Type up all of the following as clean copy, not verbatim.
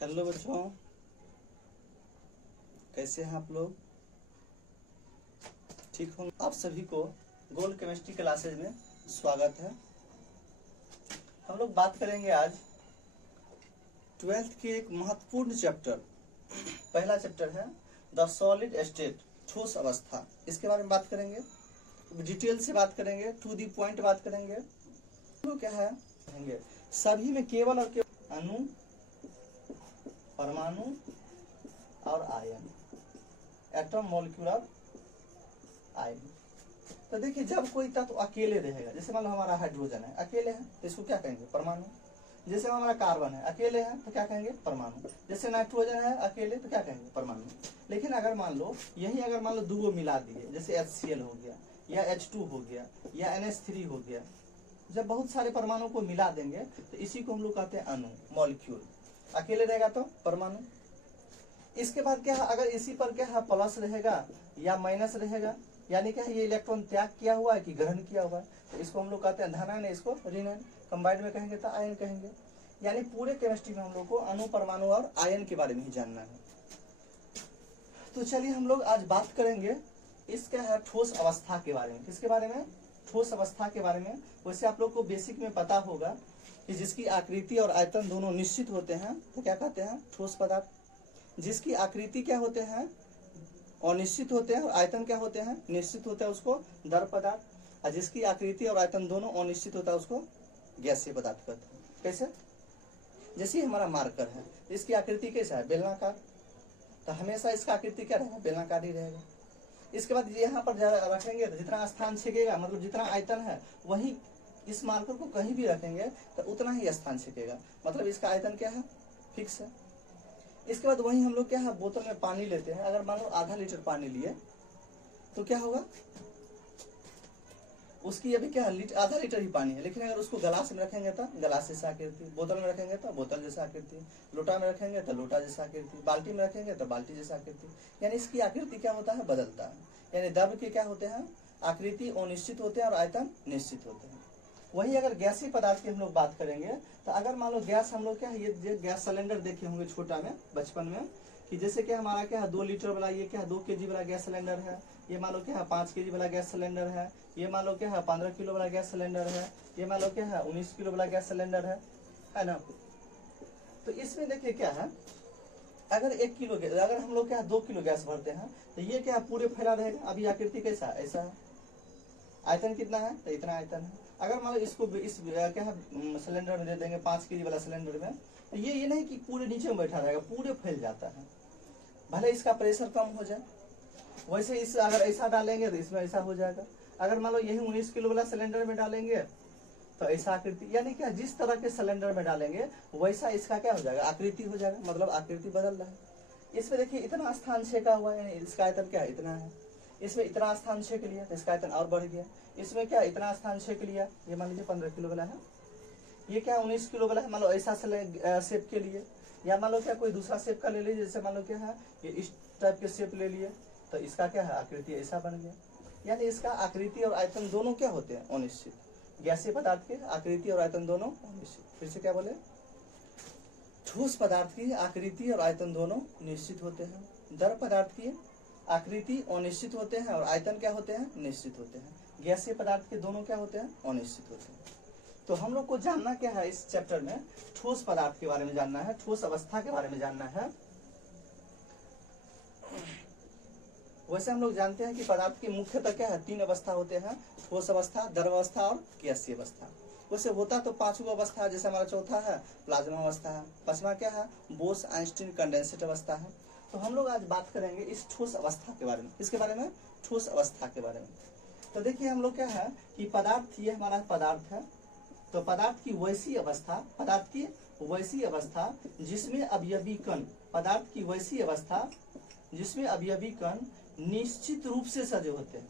Hello बच्चों, कैसे हैं आप लोग? ठीक हो? आप सभी को गोल्ड केमिस्ट्री क्लासेज में स्वागत है। हम लोग बात करेंगे आज 12th के एक महत्वपूर्ण चैप्टर। पहला चैप्टर है द सॉलिड स्टेट, ठोस अवस्था। इसके बारे में बात करेंगे, डिटेल से बात करेंगे, टू दी पॉइंट बात करेंगे। तो क्या है, सभी में केवल और केवल अणु, परमाणु और आयन, एटम, मॉलिक्यूलर, आयन। तो देखिए, जब कोई तत्व अकेले रहेगा, जैसे मान लो हमारा हाइड्रोजन है, अकेले है तो इसको क्या कहेंगे? परमाणु। जैसे हमारा कार्बन है, अकेले है तो क्या कहेंगे? परमाणु। जैसे नाइट्रोजन है अकेले तो क्या कहेंगे? परमाणु। लेकिन अगर मान लो यही अगर मान लो दो मिला दिए, जैसे HCl हो गया या H2 हो गया या NH3 हो गया, जब बहुत सारे परमाणु को मिला देंगे तो इसी को हम लोग कहते हैं अणु, मॉलिक्यूल। अकेले रहेगा तो परमाणु। इसके बाद क्या है, अगर इसी पर क्या है, प्लस रहेगा या माइनस रहेगा, यानी क्या है, ये इलेक्ट्रॉन त्याग किया हुआ है कि ग्रहण किया हुआ है, तो इसको हम लोग कहते हैं धनायन, इसको ऋणायन। कंबाइंड में कहेंगे तो आयन कहेंगे। यानी पूरे केमिस्ट्री में हम लोग को अणु, परमाणु और आयन के बारे में ही जानना है। तो चलिए हम लोग आज बात करेंगे इसका है ठोस अवस्था के बारे में। किसके बारे में? ठोस अवस्था के बारे में। वैसे आप लोग को बेसिक में पता होगा कि जिसकी आकृति और आयतन दोनों निश्चित होते हैं तो क्या कहते हैं? ठोस पदार्थ। जिसकी आकृति क्या होते हैं? अनिश्चित होते हैं और आयतन क्या होते हैं? निश्चित होते हैं, उसको द्रव पदार्थ। और जिसकी आकृति और आयतन दोनों अनिश्चित होता है उसको गैसीय पदार्थ कहते हैं। कैसे? जैसे हमारा मार्कर है, इसकी आकृति कैसा है? बेलनाकार, तो हमेशा इसका आकृति क्या रहेगा? बेलनाकार ही रहेगा। इसके बाद यहाँ पर रखेंगे तो जितना स्थान छेकेगा, मतलब जितना आयतन है वही इस मार्कर को कहीं भी रखेंगे तो उतना ही स्थान छेकेगा, मतलब इसका आयतन क्या है? फिक्स है। इसके बाद वही हम लोग क्या है, बोतल में पानी लेते हैं। अगर मान लो आधा लीटर पानी लिए तो क्या होगा? उसकी अभी क्या है, आधा लीटर ही पानी है, लेकिन अगर उसको गिलास में रखेंगे तो गिलास जैसा आकृति, बोतल में रखेंगे तो बोतल जैसा आकृति, लोटा में रखेंगे तो लोटा जैसा आकृति, बाल्टी में रखेंगे तो बाल्टी जैसा आकृति। यानी इसकी आकृति क्या होता है? बदलता है। यानी द्रव के क्या होते हैं? आकृति अनिश्चित होते हैं और आयतन निश्चित होते हैं। वही अगर गैसीय पदार्थ की हम लोग बात करेंगे तो अगर मान लो गैस हम लोग क्या है, ये गैस सिलेंडर देखे होंगे छोटा में बचपन में, कि जैसे कि हमारा क्या है 2 लीटर वाला, ये क्या है 2 kg वाला गैस सिलेंडर है, ये मान लो क्या है 5 kg वाला गैस सिलेंडर है, ये मान लो क्या है 15 किलो वाला गैस सिलेंडर है, ये मान लो क्या है 19 किलो वाला गैस सिलेंडर है ना। तो इसमें देखिए क्या है, अगर 1 किलो अगर हम लोग क्या है 2 किलो गैस भरते हैं तो ये क्या है पूरे फैला रहेगा। अभी आकृति कैसा है? ऐसा है। आयतन कितना है? तो इतना आयतन है। अगर मान लो इसको इस क्या है सिलेंडर में दे देंगे, 5 kg वाला सिलेंडर में, तो ये नहीं कि पूरे नीचे में बैठा रहेगा, पूरे फैल जाता है, भले इसका प्रेशर कम हो जाए। वैसे इस अगर ऐसा डालेंगे तो इसमें ऐसा हो जाएगा। अगर मान लो यही 19 किलो वाला सिलेंडर में डालेंगे तो ऐसा आकृति, यानी क्या जिस तरह के सिलेंडर में डालेंगे वैसा इसका क्या हो जाएगा? आकृति हो जाएगा, मतलब आकृति बदल रहा है। इसमें देखिए इतना स्थान छेका हुआ है, इसका आयतन क्या है? इतना है। इसमें इतना स्थान छेक लिया तो इसका आयतन और बढ़ गया। इसमें क्या इतना स्थान छेक लिया, ये मान लीजिए 15 किलो वाला है, ये क्या 19 किलो वाला है, मान लो ऐसा शेप के लिए, या मान लो क्या कोई दूसरा शेप का ले लीजिए, जैसे मान लो क्या है ये इस टाइप के शेप ले लिए तो इसका क्या है? आकृति ऐसा बन गया। यानी इसका आकृति और आयतन दोनों क्या होते हैं? अनिश्चित। गैसीय पदार्थ के आकृति और आयतन दोनों अनिश्चित। फिर से क्या बोले? ठोस पदार्थ की आकृति और आयतन दोनों निश्चित होते हैं। द्रव पदार्थ की आकृति अनिश्चित होते हैं और आयतन क्या होते हैं? निश्चित होते हैं। गैसीय पदार्थ के दोनों क्या होते हैं? अनिश्चित होते हैं। तो हम लोग को जानना क्या है इस चैप्टर में? ठोस पदार्थ के बारे में जानना है, ठोस अवस्था के बारे में जानना है। वैसे हम लोग जानते हैं कि पदार्थ की मुख्यतः क्या है? 3 अवस्था होते हैं, ठोस अवस्था, द्रव अवस्था और गैसीय अवस्था। वैसे होता तो 5 अवस्था है, जैसे हमारा चौथा है प्लाज्मा अवस्था है, 5वां क्या है? बोस आइंस्टीन कंडेंसेट अवस्था है। तो हम लोग आज बात करेंगे इस ठोस अवस्था के बारे में। किसके बारे में? ठोस अवस्था के बारे में। तो देखिए हम लोग क्या है कि पदार्थ, ये हमारा पदार्थ है, तो पदार्थ की वैसी अवस्था, पदार्थ की वैसी अवस्था जिसमें अवयवी कण, पदार्थ की वैसी अवस्था जिसमें अवयवी कण निश्चित रूप से सजे होते हैं।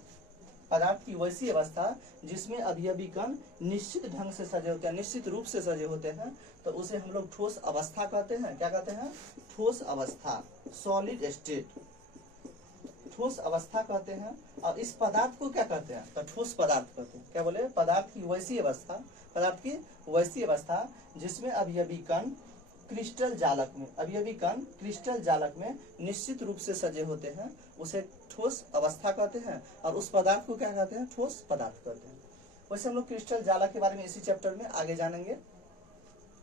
पदार्थ की वैसी अवस्था जिसमें अवयवी कण निश्चित ढंग से सजे होते हैं, निश्चित रूप से सजे होते हैं, तो उसे हम लोग ठोस अवस्था कहते हैं। क्या कहते हैं? ठोस अवस्था, सॉलिड स्टेट, ठोस अवस्था कहते हैं। और इस पदार्थ को क्या कहते हैं? तो ठोस पदार्थ कहते हैं। क्या बोले? पदार्थ की वैसी अवस्था, पदार्थ की वैसी अवस्था जिसमें अवयवी कण क्रिस्टल जालक में, अभी कण क्रिस्टल जालक में निश्चित रूप से सजे होते हैं, उसे ठोस अवस्था कहते हैं, और उस पदार्थ को क्या कहते हैं, ठोस पदार्थ कहते हैं। वैसे हम लोग क्रिस्टल जालक के बारे में इसी चैप्टर में आगे जानेंगे।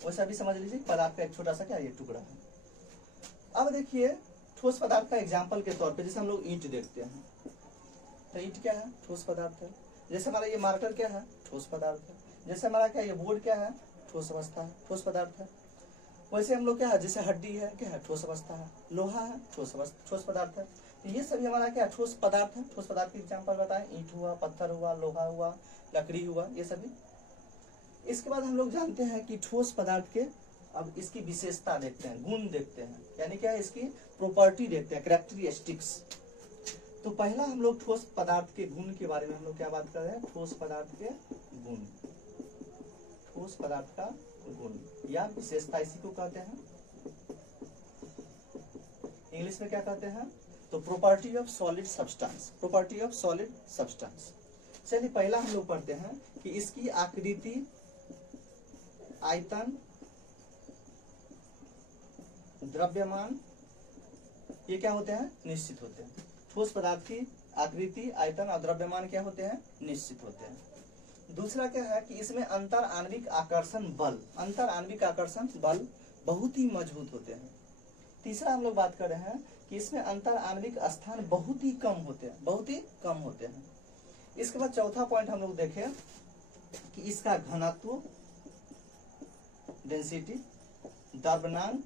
वैसे अभी समझ लीजिए पदार्थ का एक छोटा सा क्या ये टुकड़ा है। अब देखिए ठोस पदार्थ का एग्जाम्पल के तौर पे जैसे हम लोग ईंट देखते हैं, तो ईंट क्या है, ठोस पदार्थ है। जैसे हमारा ये मार्कर क्या है, ठोस पदार्थ है। जैसे हमारा क्या ये बोर्ड क्या है, ठोस अवस्था है, ठोस पदार्थ है। वैसे हम लोग क्या है, जैसे हड्डी है क्या है, ठोस अवस्था है। लोहा है, ठोस पदार्थ है। तो ये सभी हमारा क्या ठोस पदार्थ है। ठोस पदार्थ के एग्जाम्पल बताएं, ईंट हुआ, पत्थर हुआ, लोहा हुआ, लकड़ी हुआ, ये सभी। इसके बाद हम लोग जानते हैं कि ठोस पदार्थ के अब इसकी विशेषता देखते हैं, गुण देखते हैं, यानी क्या है इसकी प्रॉपर्टी देखते हैं, कैरेक्टरिस्टिक्स। तो पहला हम लोग ठोस पदार्थ के गुण के बारे में हम लोग क्या बात कर रहे हैं, ठोस पदार्थ के गुण, ठोस पदार्थ का गुण या विशेषता इसी को कहते हैं। इंग्लिश में क्या कहते हैं, तो property of solid substance, property of solid substance. चलिए पहला हम लोग पढ़ते हैं कि इसकी आकृति, आयतन, द्रव्यमान, ये क्या होते हैं, निश्चित होते हैं। ठोस पदार्थ की आकृति, आयतन और द्रव्यमान क्या होते हैं, निश्चित होते हैं। दूसरा क्या है कि इसमें अंतर आणविक आकर्षण बल, अंतर आणविक आकर्षण बल बहुत ही मजबूत होते हैं। तीसरा हम लोग बात कर रहे हैं कि इसमें अंतर आणविक स्थान बहुत ही कम होते हैं, बहुत ही कम होते हैं। इसके बाद चौथा पॉइंट हम लोग देखें कि इसका घनत्व, डेंसिटी, द्रव्यमाप,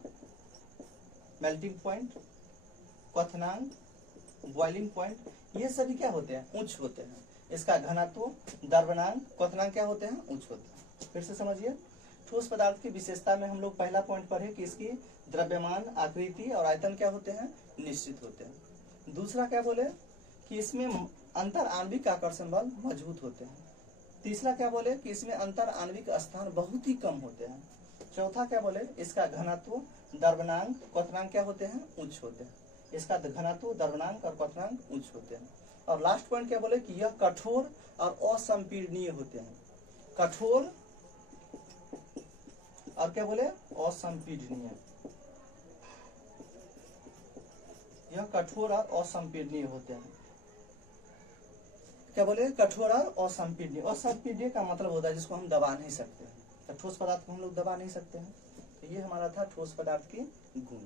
मेल्टिंग पॉइंट, क्वथनांक, बॉइलिंग पॉइंट, ये सभी क्या होते हैं, उच्च होते हैं। इसका घनत्व, द्रव्यमाप, क्वथनांक क्या होते हैं, उच्च होते हैं। फिर से समझिए, ठोस पदार्थ की विशेषता में हम लोग पहला पॉइंट पढ़े कि इसकी द्रव्यमान, आकृति और आयतन क्या होते हैं, निश्चित होते हैं। दूसरा क्या बोले कि इसमें अंतर आणविक आकर्षण बल मजबूत होते हैं। तीसरा क्या बोले कि इसमें अंतर आणविक स्थान बहुत ही कम होते हैं। चौथा क्या बोले, इसका घनत्व, द्रव्यमाप, क्वथनांक क्या होते हैं, उच्च होते हैं। इसका घनत्व, द्रव्यमाप और क्वथनांक उच्च होते हैं। और लास्ट पॉइंट क्या बोले कि यह कठोर और असंपीडनीय होते हैं। कठोर और क्या बोले, असंपीडनीय, यह कठोर और असंपीडनीय होते हैं। क्या बोले, कठोर और असंपीडनीय। असंपीडनीय का मतलब होता है जिसको हम दबा नहीं सकते हैं। ठोस पदार्थ को हम लोग दबा नहीं सकते हैं। तो ये हमारा था ठोस पदार्थ के गुण।